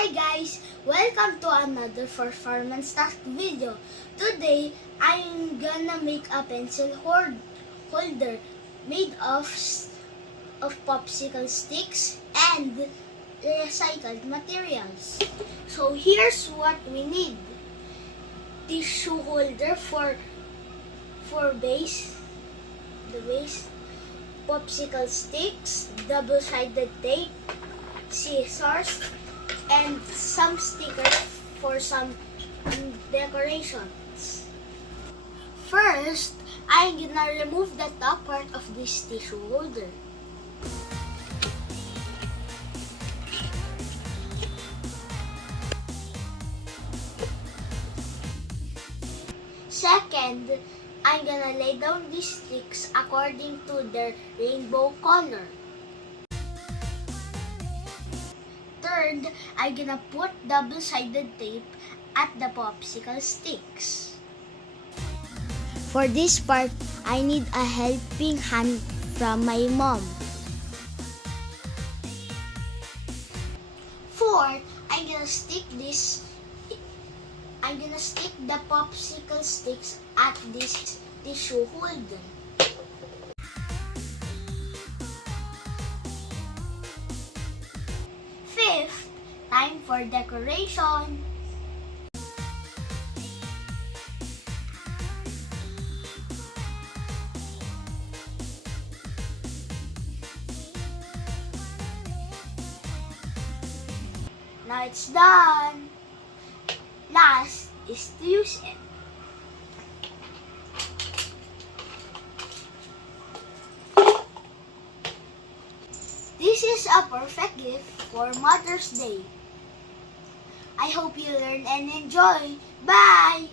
Hi guys! Welcome to another performance task video. Today, I'm gonna make a pencil holder made of popsicle sticks and recycled materials. So here's what we need. Tissue holder for the base, popsicle sticks, double-sided tape, scissors, and some stickers for some decorations. First, I'm gonna remove the top part of this tissue holder. Second, I'm gonna lay down these sticks according to their rainbow color. Third, I'm gonna put double-sided tape at the popsicle sticks. For this part, I need a helping hand from my mom. Fourth, I'm gonna stick the popsicle sticks at this tissue holder. Fifth, time for decoration. Now it's done. Last is to use it. This is a perfect gift for Mother's Day. I hope you learn and enjoy. Bye!